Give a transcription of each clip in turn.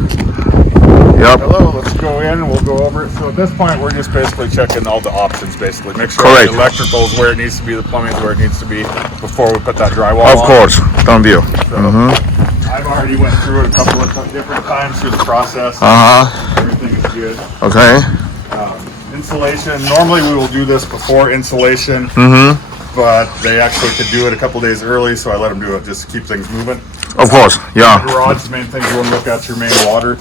Yep. Hello, let's go in and we'll go over it. So at this point, we're just basically checking all the options, basically. Make sure Correct. the electrical is where it needs to be, the plumbing is where it needs to be before we put that drywall Of on. course. Don't be. So I've already went through it a couple of different times through the process. Everything is good. Okay. Insulation, normally we will do this before insulation, but they actually could do it a couple days early, so I let them do it just to keep things moving. Of course. Yeah. Garage, the main thing you want to look at your main water.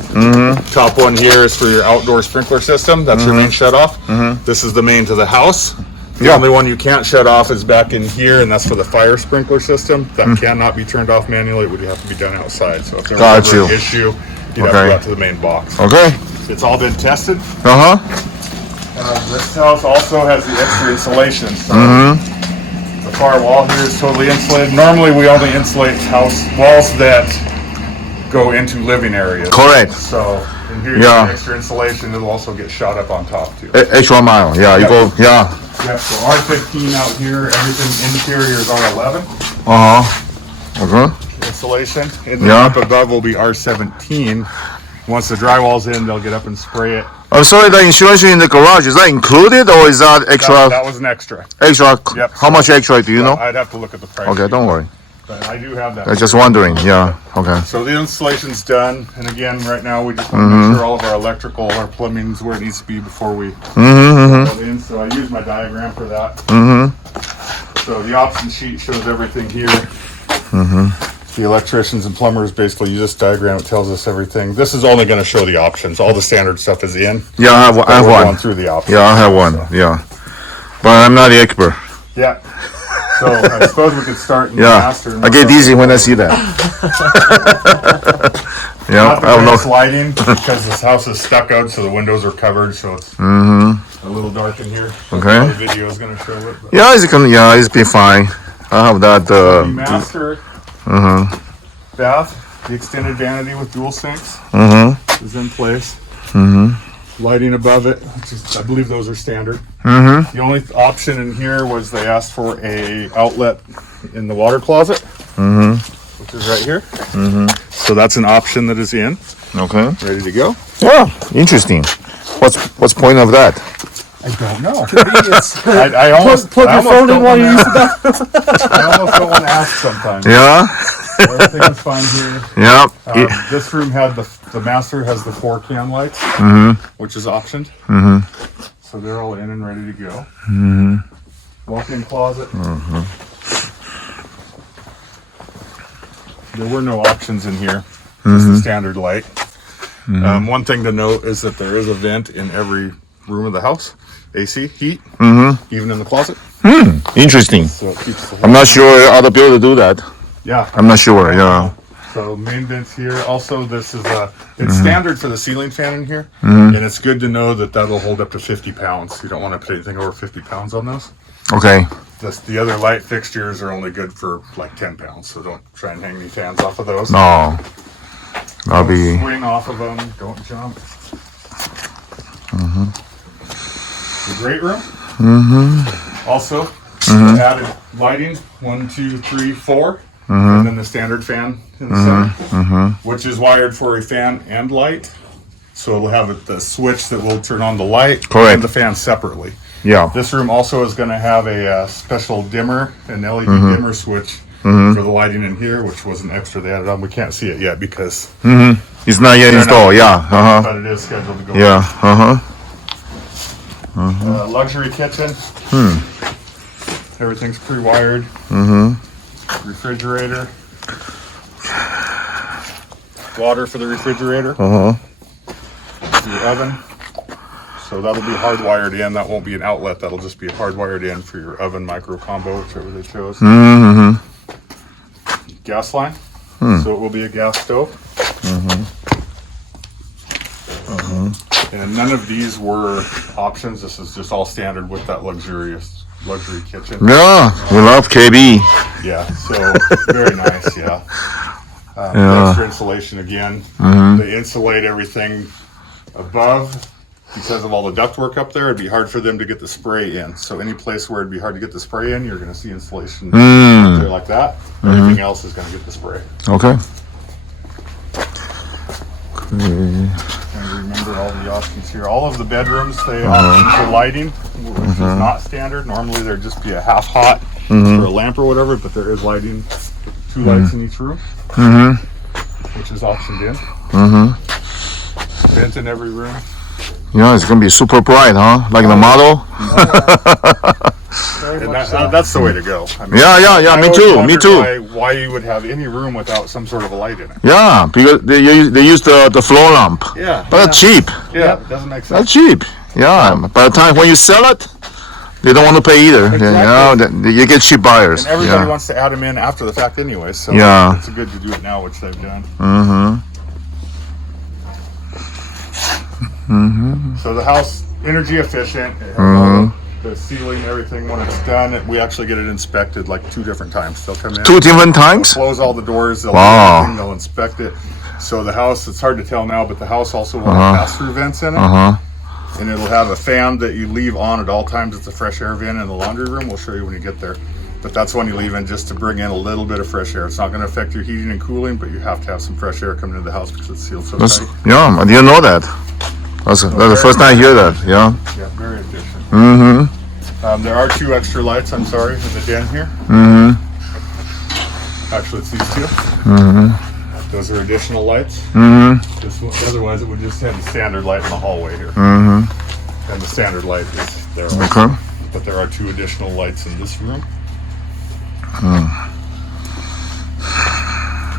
Top one here is for your outdoor sprinkler system. That's your main shut off. This is the main to the house. The only one you can't shut off is back in here, and that's for the fire sprinkler system. That cannot be turned off manually. It would have to be done outside. So if there was ever an issue, you'd have to go out to the main box. Okay. It's all been tested. Uh-huh. This house also has the extra insulation. So the far wall here is totally insulated. Normally we only insulate house walls that go into living areas. Correct. So in here you have the extra insulation. It'll also get shot up on top too. Extra mile. Yeah. You go. Yeah. Yep, so R15 out here, everything interior is R11. Okay. Insulation. And then up above will be R17. Once the drywall's in, they'll get up and spray it. I'm sorry, the insurance in the garage, is that included or is that extra? That was an extra. Extra? Yep. How much extra do you know? I'd have to look at the price. Okay, don't worry. But I do have that. I'm just wondering. Yeah. Okay. So the installation's done, and again, right now we just want to make sure all of our electrical, our plumbing's where it needs to be before we put it in. So I use my diagram for that. So the option sheet shows everything here. The electricians and plumbers basically use this diagram. It tells us everything. This is only going to show the options. All the standard stuff is in. Yeah, I have We're one. going through the options. Yeah, I have one. So. Yeah, but I'm not the expert. Yeah. So I suppose we could start in the master. I get dizzy when I see that. Not the greatest lighting because this house is stuck out, so the windows are covered, so it's a little dark in here. Okay. The video is going to show it. But. Yeah, it's been fine. I have that. The master bath, the extended vanity with dual sinks is in place. Lighting above it, which is, I believe those are standard. The only option in here was they asked for a outlet in the water closet, which is right here. So that's an option that is in. Okay. Ready to go. Yeah, interesting. What's point of that? I don't know. Convenience. I almost plug your phone in while you use I almost don't want to ask sometimes. Yeah. Everything is fine here. Yeah. This room had the master has the 4 can lights, which is optioned. So they're all in and ready to go. Walk-in closet. There were no options in here. Just the standard light. One thing to note is that there is a vent in every room of the house. AC, heat, even in the closet. Interesting. So it keeps the I'm not sure other builders do that. Yeah. I'm not sure. Yeah. So main vents here. Also, this is it's standard for the ceiling fan in here, and it's good to know that that'll hold up to 50 pounds. You don't want to put anything over 50 pounds on those. Okay. The other light fixtures are only good for like 10 pounds, so don't try and hang any fans off of those. No. I'll be. Swing off of them. Don't jump. The great room. Also, added lighting 1, 2, 3, 4, and then the standard fan in the center, which is wired for a fan and light. So it'll have the switch that will turn on the light and the fan separately. Yeah. This room also is going to have a special dimmer, an LED dimmer switch for the lighting in here, which was an extra they added on. We can't see it yet because It's not yet installed. Yeah. but it is scheduled to go. Yeah. Luxury kitchen. Everything's pre-wired. Refrigerator. Water for the refrigerator. Your oven. So that'll be hardwired in. That won't be an outlet. That'll just be hardwired in for your oven micro combo, whichever they chose. Gas line. So it will be a gas stove. And none of these were options. This is just all standard with that luxury kitchen. Yeah. We love KB. Yeah, so very nice, yeah. Extra insulation again. They insulate everything above because of all the ductwork up there. It'd be hard for them to get the spray in. So any place where it'd be hard to get the spray in, you're going to see insulation up there like that. Everything else is going to get the spray. Okay. And remember all the options here. All of the bedrooms, they options for lighting, which is not standard. Normally there'd just be a half hot or a lamp or whatever, but there is lighting, 2 lights in each room, which is optioned in. Vent in every room. Yeah, it's gonna be super bright, huh? Like the model. Very And much so. that's the way to go. I mean, Yeah, I me always too, me wondered too. Why you would have any room without some sort of a light in it. Yeah, because they use the floor lamp. Yeah. But that's cheap. Yeah, it doesn't make sense. That's cheap. Yeah. By the time when you sell it, they don't want to pay either. Exactly. You know, you get cheap buyers. And everybody Yeah. wants to add them in after the fact anyway, so Yeah. it's good to do it now, which they've done. So the house, energy efficient. It has all the ceiling, everything. When it's done, we actually get it inspected like 2 different times. They'll come in, 2 different times. close all the doors, they'll Wow. do everything, they'll inspect it. So the house, it's hard to tell now, but the house also will have pass-through vents in it. And it'll have a fan that you leave on at all times. It's a fresh air vent in the laundry room. We'll show you when you get there. But that's when you leave in just to bring in a little bit of fresh air. It's not going to affect your heating and cooling, but you have to have some fresh air coming into the house because it's sealed so That's, tight. yeah, I didn't know that. That's the first time I hear that. Yeah. Yeah, very efficient. There are 2 extra lights, I'm sorry, in the den here. Actually, it's these 2. Those are additional lights. This one, otherwise, it would just have the standard light in the hallway here. And the standard light is there also. Okay. But there are 2 additional lights in this room.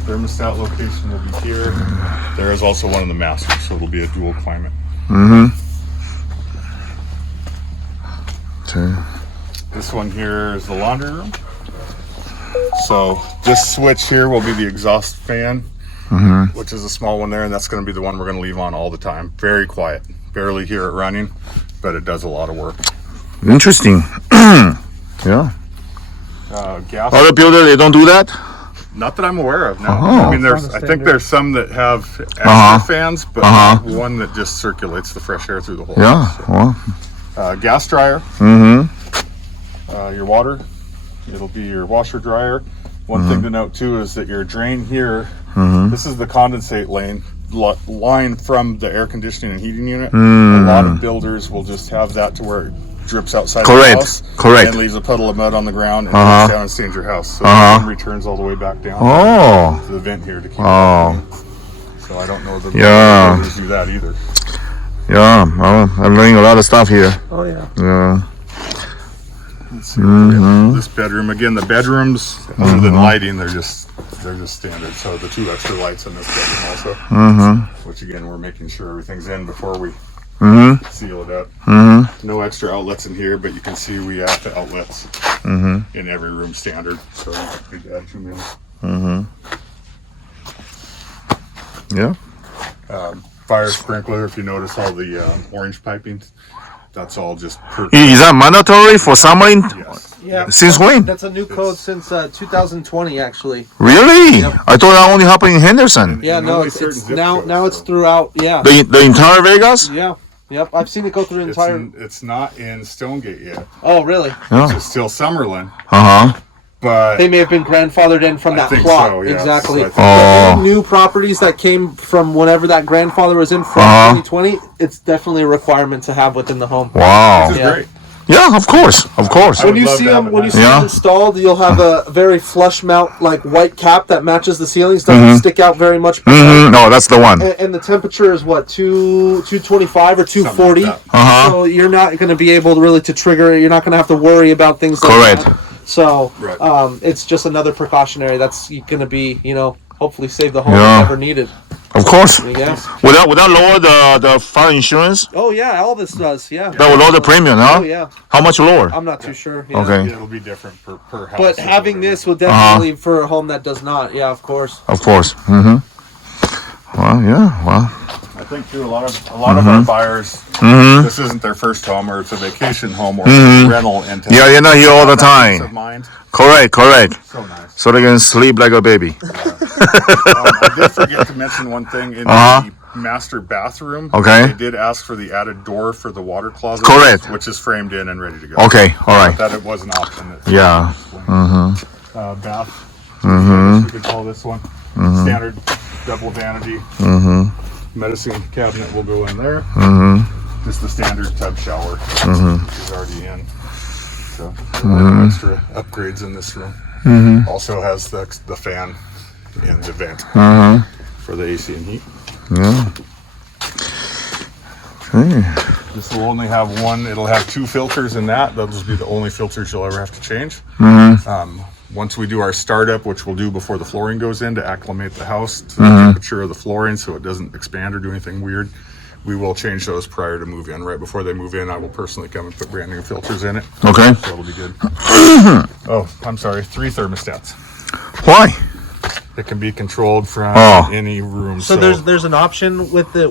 Thermostat location will be here. There is also one in the master, so it'll be a dual climate. Okay. This one here is the laundry room. So this switch here will be the exhaust fan, which is a small one there, and that's going to be the one we're going to leave on all the time. Very quiet. Barely hear it running, but it does a lot of work. Interesting. Yeah. Gas. Other builders, they don't do that. Not that I'm aware of. No. Oh. I mean, It's I not a think standard. there's some that have extra fans, but not one that just circulates the fresh air through the whole Yeah. house. Well. Gas dryer. Your water. It'll be your washer dryer. One thing to note too is that your drain here. This is the condensate line from the air conditioning and heating unit. A lot of builders will just have that to where it drips outside the house. Correct. And leaves a puddle of mud on the ground and goes down and stains your house. So the wind returns all the way back down Oh. to the vent here to keep it Oh. clean. So I don't know that Yeah. builders do that either. Yeah. Well, I'm learning a lot of stuff here. Oh yeah. Yeah. Let's see. This bedroom again. The bedrooms, other than lighting, they're just standard. So the 2 extra lights in this bedroom also. Which again, we're making sure everything's in before we seal it up. No extra outlets in here, but you can see we have the outlets in every room standard. So we add 2 minutes. Yeah. Fire sprinkler. If you notice all the orange piping, that's all just per. Is that mandatory for Summerlin? Yes. Yeah. Since when? That's a new code since 2020, actually. Really? I thought that only happened in Henderson. Yeah, And no, only it's certain zip now codes, it's so. throughout. Yeah. The entire Vegas? Yeah. Yep. I've seen it go through the entire. It's not in Stonegate yet. Oh, really? Yeah. It's still Summerlin, Uh huh. but They may have been grandfathered in from I that think plot. so, yeah. Exactly. So I think- Oh. New properties that came from whenever that grandfather was in from 2020, it's definitely a requirement to have within the home. Wow. This is Yeah. great. Yeah, of course, of course. I When would you love see to have them, it when you that see way. them installed, you'll have a very flush mount, like white cap that matches the ceilings. Doesn't stick out very much. No, that's the one. And the temperature is what 225 or 240. Something like Uh-huh. So you're not going to be able to really to trigger it. You're not going to have to worry about things like Correct. that. So Right. it's just another precautionary that's going to be, hopefully save the home Yeah. if ever needed. Of course. Yeah. Would that lower the fire insurance? Oh yeah, all this does. Yeah. That would lower the premium, huh? Oh yeah. How much lower? I'm not too sure. Yeah. Okay. It'll be different per house. But or having whatever. this will definitely for a home that does not. Yeah, of course. Of course. Well, yeah. Well. I think too a lot of our buyers, this isn't their first home, or it's a vacation home, or rental, and Yeah, you're not here all the Peace time. of mind. Correct. So nice. So they can sleep like a baby. I did forget to mention one thing in the master bathroom. Okay. They did ask for the added door for the water closet. Correct. Which is framed in and ready to go. Okay. All right. That it was an option. Yeah. Bath. We could call this one standard double vanity. medicine cabinet will go in there. Just the standard tub shower, which is already in. So a lot of extra upgrades in this room. Also has the fan and the vent for the AC and heat. Yeah. Okay. This will only have one. It'll have 2 filters in that. Those will be the only filters you'll ever have to change. Once we do our startup, which we'll do before the flooring goes in to acclimate the house to the temperature of the flooring so it doesn't expand or do anything weird, we will change those prior to move in. Right before they move in, I will personally come and put brand new filters in it. Okay. So it'll be good. Oh, I'm sorry. 3 thermostats. Why? It can be controlled from any room. So there's an option with the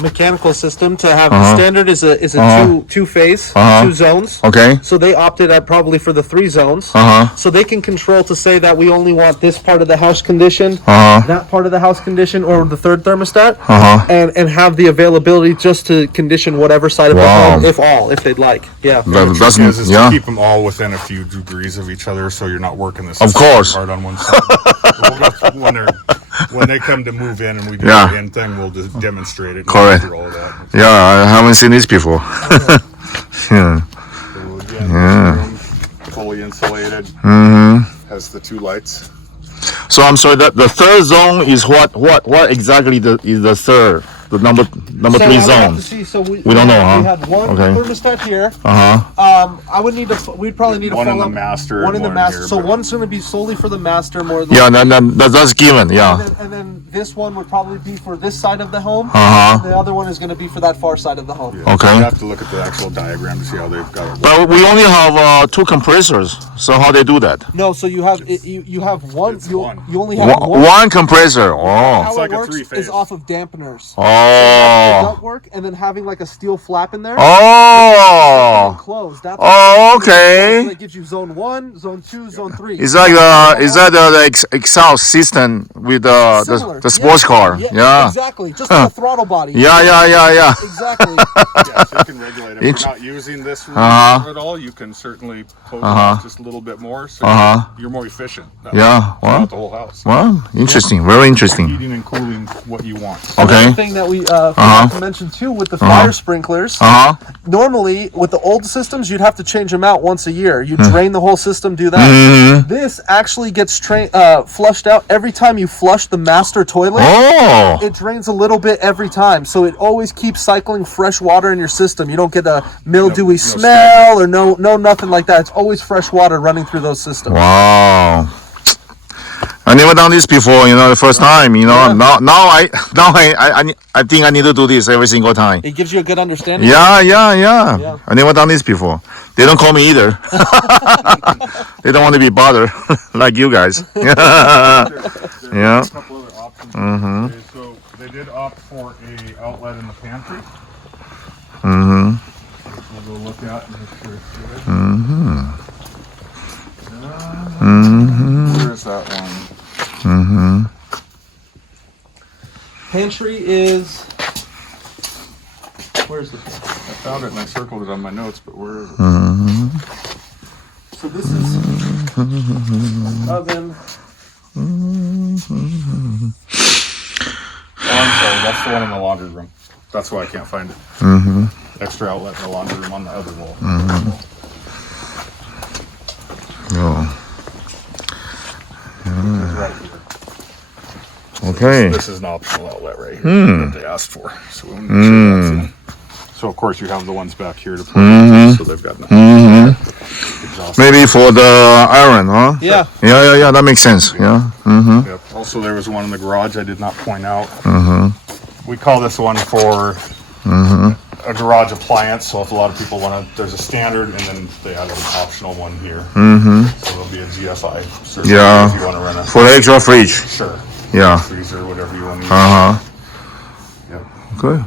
mechanical system to have standard is a two phase, 2 zones. Okay. So they opted at probably for the 3 zones. So they can control to say that we only want this part of the house condition, that part of the house condition, or the 3rd thermostat, and have the availability just to condition whatever side of the home, if they'd like. Yeah. That Is doesn't. to Yeah. keep them all within a few degrees of each other, so you're not working this. Of course. Hard on one side. We'll go through when they come to move in and we do Yeah. the end thing, we'll just demonstrate it. And Correct. go through all of that. Yeah. I haven't seen this before. Yeah. So again, this room, fully insulated. Has the 2 lights. So I'm sorry. That the 3rd zone is what exactly is the 3rd? The number 3 zone. We don't know, huh? We had one Okay. thermostat here. I would need to. We'd probably need One a in full the master One and in the one master. here, So but- one's going to be solely for the master, more. Yeah. That's given. Yeah. And then this one would probably be for this side of the home. And the other one is going to be for that far side of the home. Okay. You have to look at the actual diagram to see how they've got it. But we only have 2 compressors. So how they do that? No, so you have you have one. It's You one. only have one. One compressor. Oh. How It's like it a works 3-phase. is off of dampeners. Oh. Duct work, and then having like a steel flap in there. Oh. Closed. That's Oh, okay. So that gives you zone 1, zone 2, zone 3. Is that the exhaust system with Similar. the sports car? Yeah. Exactly. Just like a throttle body. Yeah. Exactly. Yeah, so you can regulate it. If you're not using this room at all, you can certainly close it off just a little bit more, so you're more efficient. Yeah. Throughout Well, the whole house. well, interesting. Very interesting. Heating and cooling what you want. Okay. Another thing that we forgot to mention too with the fire sprinklers. Normally with the old systems you'd have to change them out once a year. You drain the whole system, do that. This actually gets flushed out every time you flush the master toilet. Oh. It drains a little bit every time, so it always keeps cycling fresh water in your system. You don't get a mildewy smell or no nothing like that. It's always fresh water running through those systems. Wow. I never done this before, the first time, Now I think I need to do this every single time. It gives you a good understanding. Yeah. I never done this before. They don't call me either. They don't want to be bothered like you guys. There Yeah. are a couple other options. Okay, so they did opt for a outlet in the pantry. We'll go look at and make sure it's good. Where's that one? Pantry is. Where's the pantry? I found it and I circled it on my notes, but where is it? So this is oven. Oh, I'm sorry, that's the one in the laundry room. That's why I can't find it. Extra outlet in the laundry room on the other wall. Oh. It's right here. Okay. This is an optional outlet right here that they asked for. So we'll make sure that's in. So of course you have the ones back here to plug into, so they've got exhaust. Maybe for the iron, huh? Yeah. Yeah. That makes sense. Yeah. Yep. Also, there was one in the garage I did not point out. We call this one for a garage appliance. So if a lot of people want to, there's a standard, and then they added an optional one here. So there'll be a GFI. Yeah. If you want to run a For the extra fridge. sure Yeah. freezer, whatever you want to use. Yep. Good.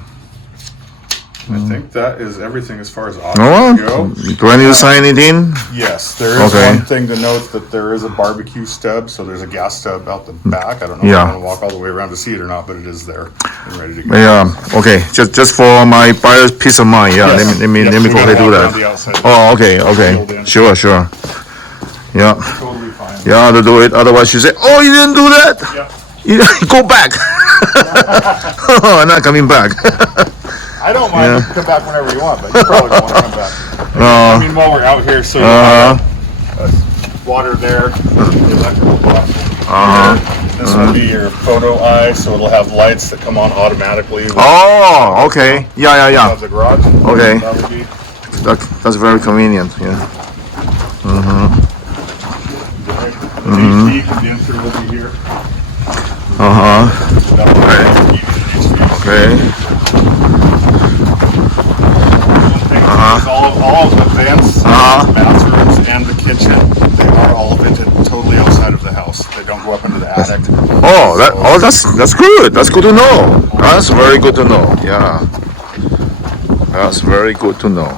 I think that is everything as far as Oh, options go. do I need to sign anything? Yes, there is Okay. one thing to note that there is a barbecue stub, so there's a gas stub out the back. I don't know if Yeah. I want to walk all the way around to see it or not, but it is there and ready to go. Yeah. Okay. Just for my buyer's peace of mind. Yeah. Yes. Let me Yep, go we ahead gotta and do walk around that. the outside. Oh, okay. Filled in. Sure. Yeah. Totally fine. Yeah, to do it. Otherwise, you say, "Oh, you didn't do that. Yep. You go back." I'm not coming back. I don't mind. Yeah. You can come back whenever you want, but you probably don't want to come back. No. I mean, while we're out here, so you have water there, the electrical box. This will be your photo eye, so it'll have lights that come on automatically. Oh, okay. Yeah. Of the garage. Okay. That would be. That's very convenient. Yeah. The AC condenser will be here. Okay. All of the vents, bathrooms, and the kitchen, they are all vented totally outside of the house. They don't go up into the attic. That's good. That's good to know. That's very good to know. Yeah. That's very good to know.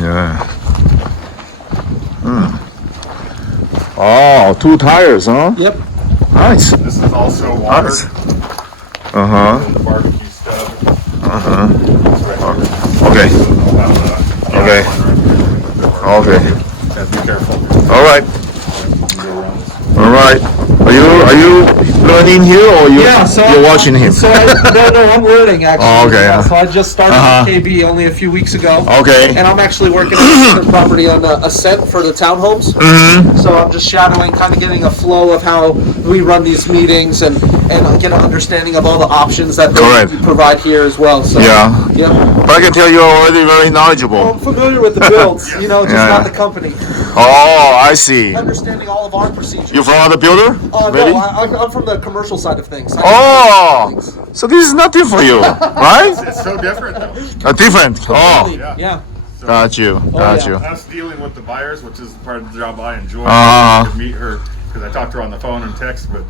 Yeah. Oh, 2 tires, huh? Yep. Nice. This is also water. Nice. The barbecue stub. Okay. Okay. Okay. Yeah, be careful. All right. All right. Are you learning here or you're watching him? No, I'm learning actually. Oh, okay. So I just started with KB only a few weeks ago. Okay. And I'm actually working on the property on Ascent for the townhomes. So I'm just shadowing, kind of getting a flow of how we run these meetings and get an understanding of all the options that Correct. they provide here as well. So, Yeah. Yep. But I can tell you're already very knowledgeable. I'm familiar with the builds, just not the company. Oh, I see. Understanding all of our procedures. You from another builder? Really? No, I'm from the commercial side of things. Oh, so this is nothing for you, right? It's so different though. Different. Oh, Yeah. got you. Got yeah. you. Us dealing with the buyers, which is part of the job I enjoy. Uh-huh. To meet her, because I talk to her on the phone and text, but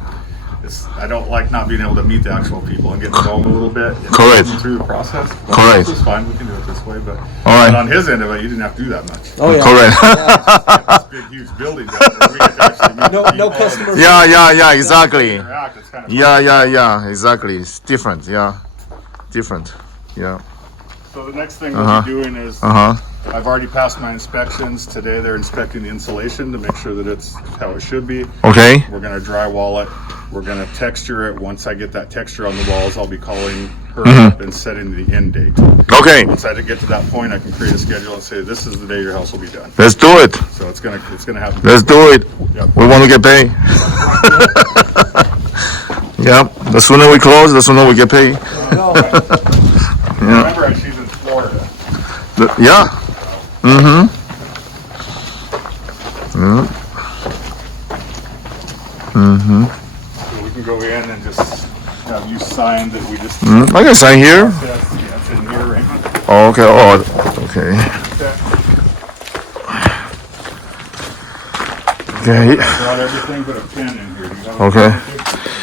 I don't like not being able to meet the actual people and get to know them a little bit. And Correct. go through the process. But Correct. This is fine. We can do it this way, but, right. but on his end of it, you didn't have to do that much. Oh yeah. Correct. This big, huge building down there, we get to actually meet No people customers. Yeah, exactly. interact. It's kind of Yeah, exactly. It's different. Yeah, different. Yeah. So the next thing we'll be doing is Uh-huh. I've already passed my inspections. Today they're inspecting the insulation to make sure that it's how it should be. Okay. We're going to drywall it. We're going to texture it. Once I get that texture on the walls, I'll be calling her up and setting the end date. Okay. Once I get to that point, I can create a schedule and say, this is the day your house will be done. Let's do it. So it's gonna happen. Let's do it. Yep. We want to get paid. Yep. The sooner we close, the sooner we get paid. Remember, she's in Florida. Yeah. Mm-hmm. So we can go in and just have you sign that we just. I can sign here. That's in here, Raymond. Oh, okay. Oh, okay. Okay. Okay. Brought everything but a pen in here. Do you have a Okay. pen with you?